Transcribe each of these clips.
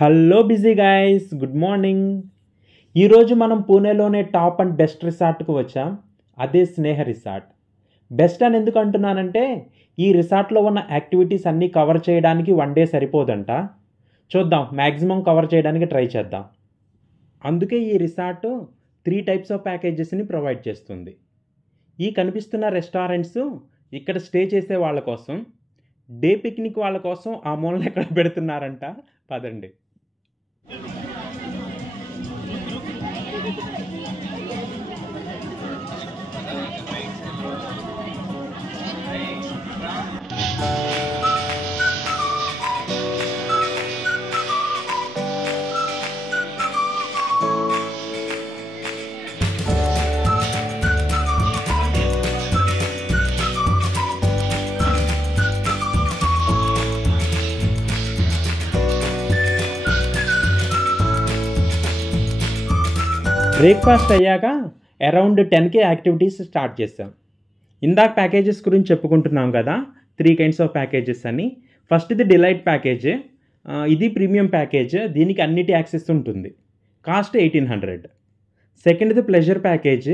Hello busy guys, good morning. ఈరోజు మనం పూణేలోనే top and best రిసార్ట్కు వచ్చాం. అదే స్నేహ రిసార్ట్. బెస్ట్ అని ఎందుకు అంటున్నానంటే ఈ రిసార్ట్లో ఉన్న యాక్టివిటీస్ అన్నీ కవర్ చేయడానికి 1 డే సరిపోదంట. చూద్దాం, మ్యాక్సిమం కవర్ చేయడానికి ట్రై చేద్దాం. అందుకే ఈ రిసార్ట్ 3 టైప్స్ ఆఫ్ ప్యాకేజెస్ని ప్రొవైడ్ చేస్తుంది. ఈ కనిపిస్తున్న రెస్టారెంట్స్ ఇక్కడ స్టే చేసే వాళ్ళ కోసం, డే పిక్నిక్ వాళ్ళ కోసం ఆ మూలన ఎక్కడ పెడుతున్నారంట. పదండి. బ్రేక్ఫాస్ట్ అయ్యాక అరౌండ్ 10K యాక్టివిటీస్ స్టార్ట్ చేసాం. ఇందాక ప్యాకేజెస్ గురించి చెప్పుకుంటున్నాం కదా, 3 కైండ్స్ ఆఫ్ ప్యాకేజెస్ అని. ఫస్ట్ ఇది డిలైట్ ప్యాకేజ్. ఇది ప్రీమియం ప్యాకేజ్, దీనికి అన్నిటి యాక్సెస్ ఉంటుంది. కాస్ట్ 1800. సెకండ్ది ప్లెజర్ ప్యాకేజ్,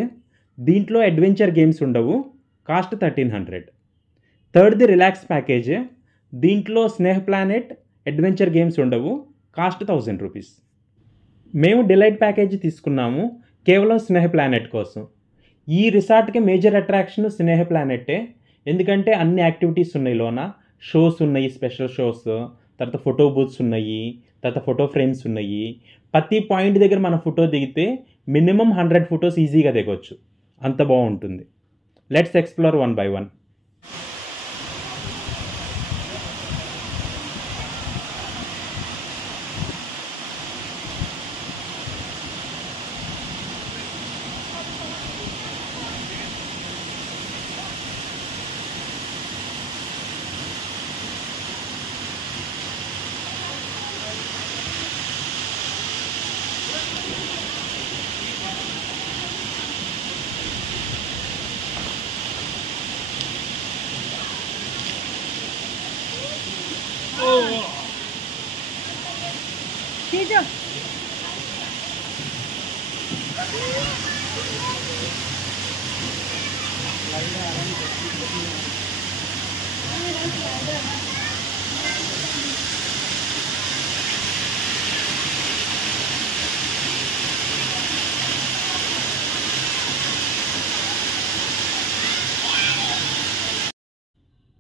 దీంట్లో అడ్వెంచర్ గేమ్స్ ఉండవు. కాస్ట్ 1300. థర్డ్ది రిలాక్స్ ప్యాకేజ్, దీంట్లో స్నేహ ప్లానెట్ అడ్వెంచర్ గేమ్స్ ఉండవు. Cost 1000 rupees. మేము డిలైట్ ప్యాకేజీ తీసుకున్నాము కేవలం స్నేహ ప్లానెట్ కోసం. ఈ రిసార్ట్కి మేజర్ అట్రాక్షన్ స్నేహ ప్లానెట్టే. ఎందుకంటే అన్ని యాక్టివిటీస్ ఉన్నాయి, లోన షోస్ ఉన్నాయి, స్పెషల్ షోస్, తర్వాత ఫోటో బూత్స్ ఉన్నాయి, తర్వాత ఫోటో ఫ్రేమ్స్ ఉన్నాయి. ప్రతి పాయింట్ దగ్గర మన ఫోటో దిగితే మినిమం 100 ఫొటోస్ ఈజీగా దిగొచ్చు. అంత బాగుంటుంది. Let's explore 1 by 1.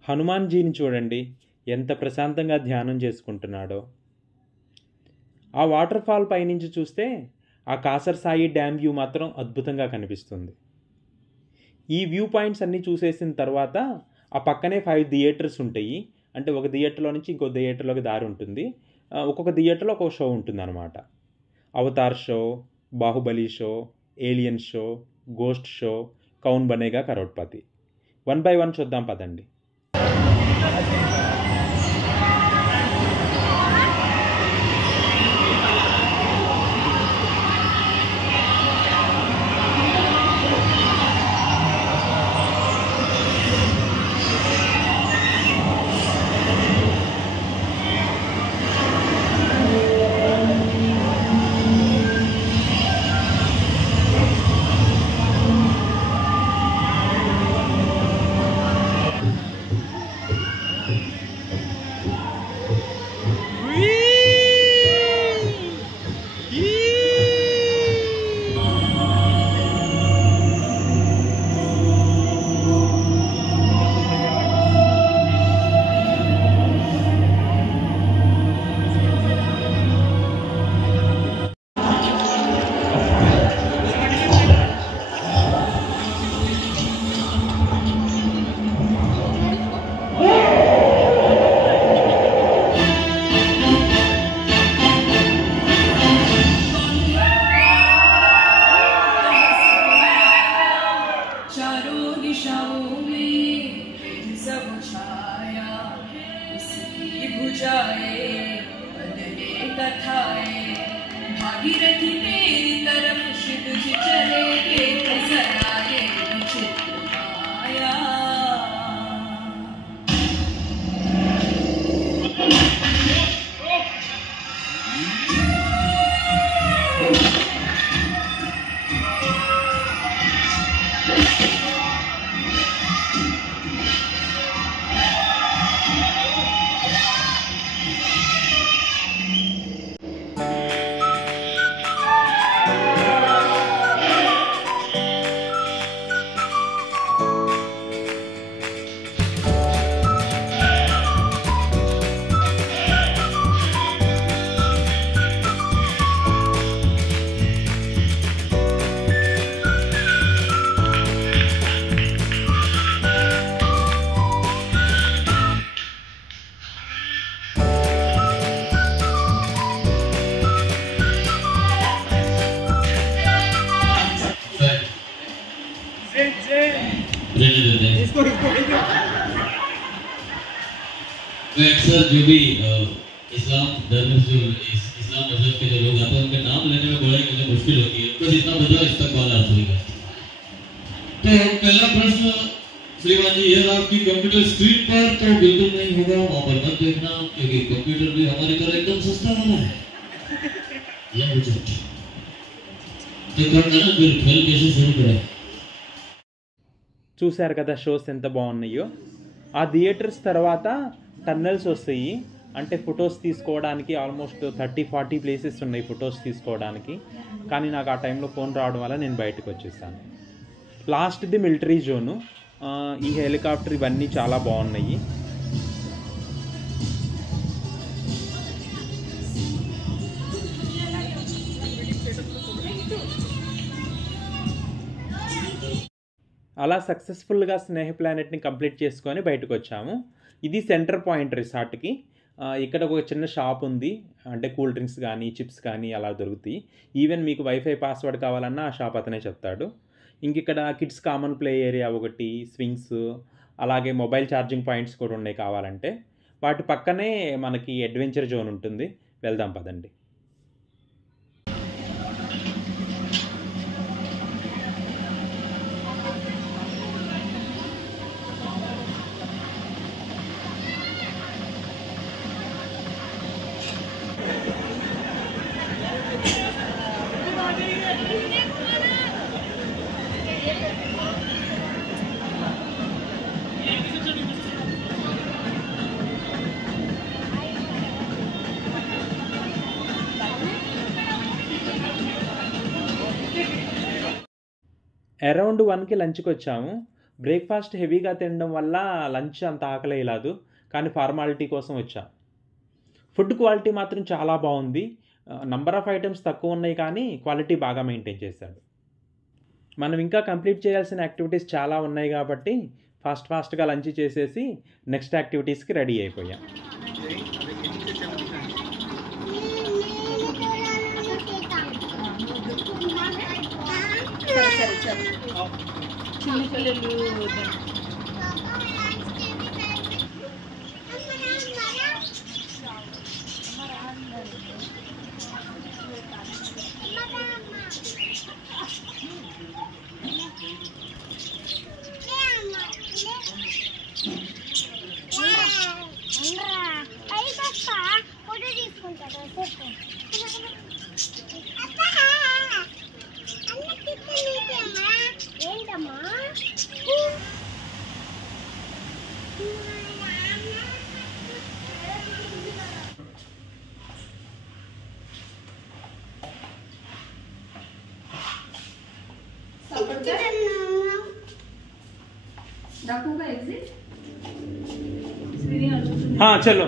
హనుమాన్జీని చూడండి, ఎంత ప్రశాంతంగా ధ్యానం చేసుకుంటున్నాడో. ఆ వాటర్ ఫాల్ పైనుంచి చూస్తే ఆ కాసర్ సాయి డ్యామ్ వ్యూ మాత్రం అద్భుతంగా కనిపిస్తుంది. ఈ వ్యూ పాయింట్స్ అన్నీ చూసేసిన తర్వాత ఆ పక్కనే 5 థియేటర్స్ ఉంటాయి. అంటే ఒక థియేటర్లో నుంచి ఇంకో థియేటర్లోకి దారి ఉంటుంది. ఒక్కొక్క థియేటర్లో ఒక్కొక్క షో ఉంటుంది అనమాట. Avatar show, Baahubali show, alien show, ghost show, Kaun Banega Crorepati. 1 by 1 చూద్దాం పదండి. भागीरथी तेरी तरफ शिव जी चले के सराये अक्सर जो भी इस्लाम धर्म जो इस्लाम मजहब के जो लोग आते हैं उनके नाम लेने में बड़ा मुझे मुश्किल होती है बस इतना बड़ा इस्तकबाल हासिल का। तो पहला प्रश्न श्रीमान जी ये रहा कि कंप्यूटर स्क्रीन पर तो बिल्कुल नहीं होगा, वहाँ पर मत देखना क्योंकि कंप्यूटर भी हमारी तरह एकदम सस्ता वाला है। ये मुझे तो करना फिर खेल कैसे शुरू करें। చూశారు కదా షోస్ ఎంత బాగున్నాయో. ఆ థియేటర్స్ తర్వాత టన్నెల్స్ వస్తాయి, అంటే ఫొటోస్ తీసుకోవడానికి ఆల్మోస్ట్ 30-40 ప్లేసెస్ ఉన్నాయి ఫొటోస్ తీసుకోవడానికి. కానీ నాకు ఆ టైంలో ఫోన్ రావడం వల్ల నేను బయటకు వచ్చేసాను. లాస్ట్ది మిలిటరీ జోను. ఈ హెలికాప్టర్ ఇవన్నీ చాలా బాగున్నాయి. అలా సక్సెస్ఫుల్గా స్నేహ ప్లానెట్ని కంప్లీట్ చేసుకొని బయటకు వచ్చాము. ఇది సెంటర్ పాయింట్ రిసార్ట్కి. ఇక్కడ ఒక చిన్న షాప్ ఉంది, అంటే కూల్ డ్రింక్స్ కానీ చిప్స్ కానీ అలా దొరుకుతాయి. ఈవెన్ మీకు వైఫై పాస్వర్డ్ కావాలన్నా ఆ షాప్ అతనే చెప్తాడు. ఇంక ఇక్కడ కిడ్స్ కామన్ ప్లే ఏరియా ఒకటి, స్వింగ్స్, అలాగే మొబైల్ ఛార్జింగ్ పాయింట్స్ కూడా ఉన్నాయి కావాలంటే. వాటి పక్కనే మనకి అడ్వెంచర్ జోన్ ఉంటుంది, వెళ్దాం పదండి. అరౌండ్ 1కి లంచ్కి వచ్చాము. బ్రేక్ఫాస్ట్ హెవీగా తినడం వల్ల లంచ్ అంత ఆకలేయలేదు, కానీ ఫార్మాలిటీ కోసం వచ్చాం. ఫుడ్ క్వాలిటీ మాత్రం చాలా బాగుంది. నంబర్ ఆఫ్ ఐటమ్స్ తక్కువ ఉన్నాయి కానీ క్వాలిటీ బాగా మెయింటైన్ చేశాడు. మనం ఇంకా కంప్లీట్ చేయాల్సిన యాక్టివిటీస్ చాలా ఉన్నాయి కాబట్టి ఫాస్ట్గా లంచ్ చేసేసి నెక్స్ట్ యాక్టివిటీస్కి రెడీ అయిపోయాం. हाँ चलो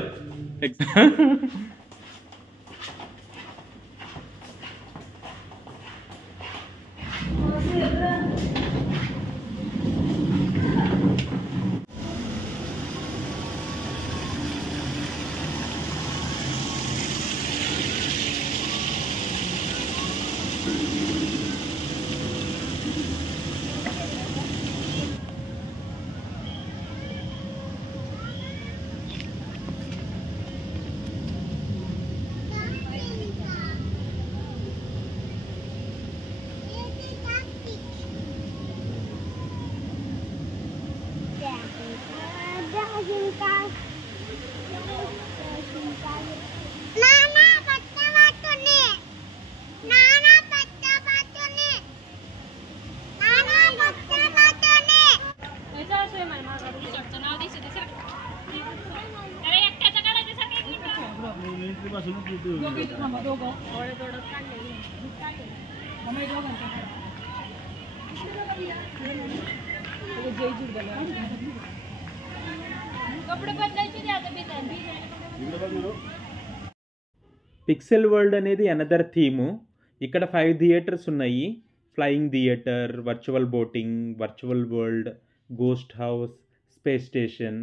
పిక్సెల్ వరల్డ్ అనేది అనదర్ థీము. ఇక్కడ 5 థియేటర్స్ ఉన్నాయి. Flying theatre, virtual boating, virtual world, ghost house, space station.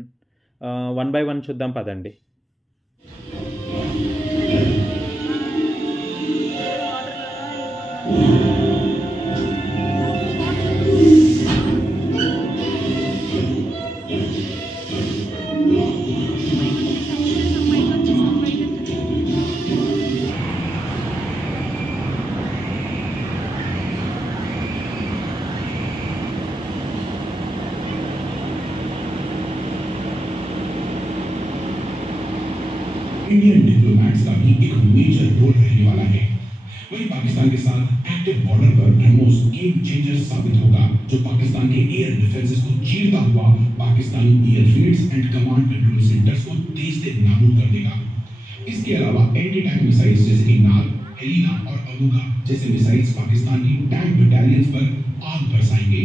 1 by 1 చూద్దాం పదండి. इंडियन डिप्लोमेट्स का भी एक मेजर रोल रहने वाला है। वहीं पाकिस्तान के साथ एक्टिव बॉर्डर पर ब्रह्मोस गेम चेंजर साबित होगा, जो पाकिस्तान के एयर डिफेंसेस को चीरता हुआ Pakistani air fields and command control centres को तेज से नाबूद कर देगा। इसके अलावा एंटी टैंक मिसाइल्स जैसे कि नाग, हेलिना और अबुगा जैसे मिसाइल्स पाकिस्तान की टैंक बटालियंस पर आग बरसाएंगे।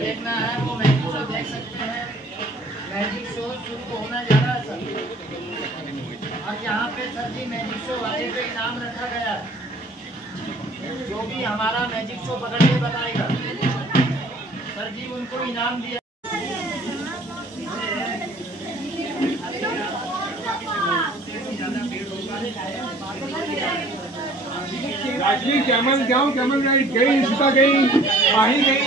देखना है वो मैजिक शो देख सकते हैं। मैजिक शो शुरू होना जा रहा है सर। और यहाँ पे सर जी मैजिक शो वाले पे इनाम रखा गया है। जो भी हमारा मैजिक शो पकड़ के बताएगा सर जी उनको इनाम दिया। राजवी कैमल राइड गई, सीता गई, माही गई।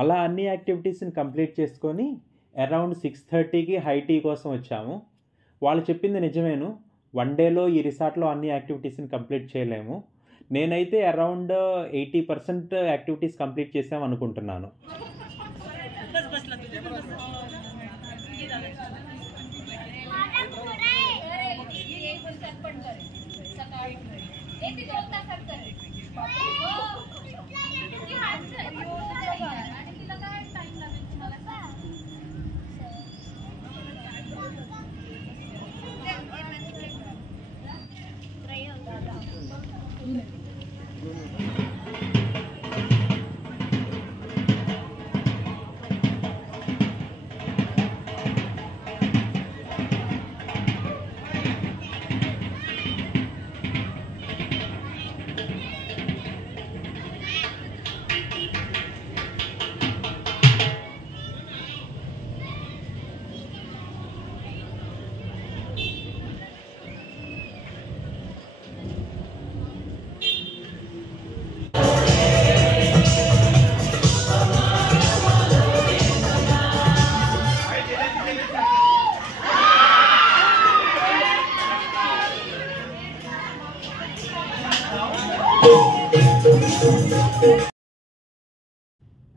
అలా అన్ని యాక్టివిటీస్ని కంప్లీట్ చేసుకొని అరౌండ్ 6:30కి హై టీ కోసం వచ్చాము. వాళ్ళు చెప్పింది నిజమేను, వన్ డేలో ఈ రిసార్ట్లో అన్ని యాక్టివిటీస్ని కంప్లీట్ చేయలేము. నేనైతే అరౌండ్ 80% యాక్టివిటీస్ కంప్లీట్ చేసాం అనుకుంటున్నాను.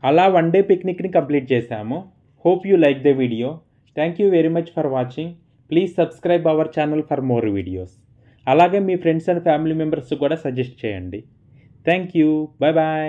అలా వన్ డే పిక్నిక్ని కంప్లీట్ చేశాము. Hope you like the video. Thank you very much for watching. Please subscribe our channel for more videos. అలాగే మీ ఫ్రెండ్స్ అండ్ ఫ్యామిలీ మెంబర్స్ కూడా సజెస్ట్ చేయండి. Thank you. Bye bye.